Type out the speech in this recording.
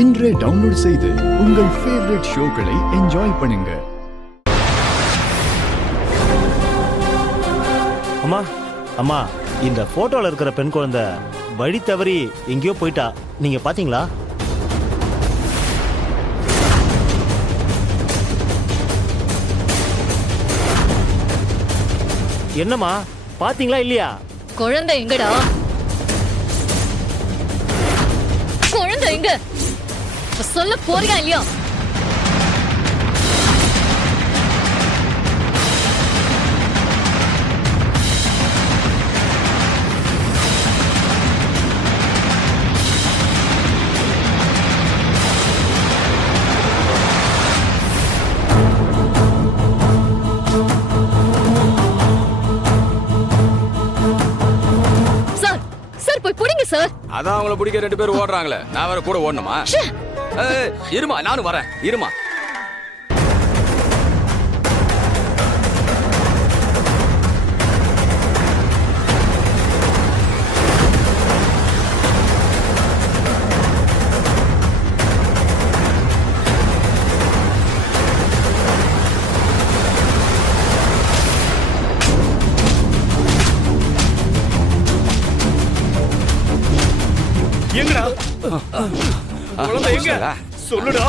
இன்றே டவுன்லோட் செய்து உங்கள் ஃபேவரட் ஷோக்களை என்ஜாய் பண்ணுங்க. அம்மா அம்மா, இந்த போட்டோல இருக்கிற பெண் குழந்தை வழி தவறி எங்கேயோ போயிட்டா. நீங்க பாத்தீங்களா? என்னம்மா, பாத்தீங்களா இல்லையா? குழந்தை எங்கடா? குழந்தை எங்க சொல்ல போறியா இல்லையா? போய் புடிங்க சார். அதான் அவங்கள பிடிக்க 2 பேர் ஓடுறாங்களே, நான் வேற கூட ஓடணுமா? இருமா, நானும் வரேன், இருமா. எங்கடா குழந்தை? எங்க சொல்லுடா.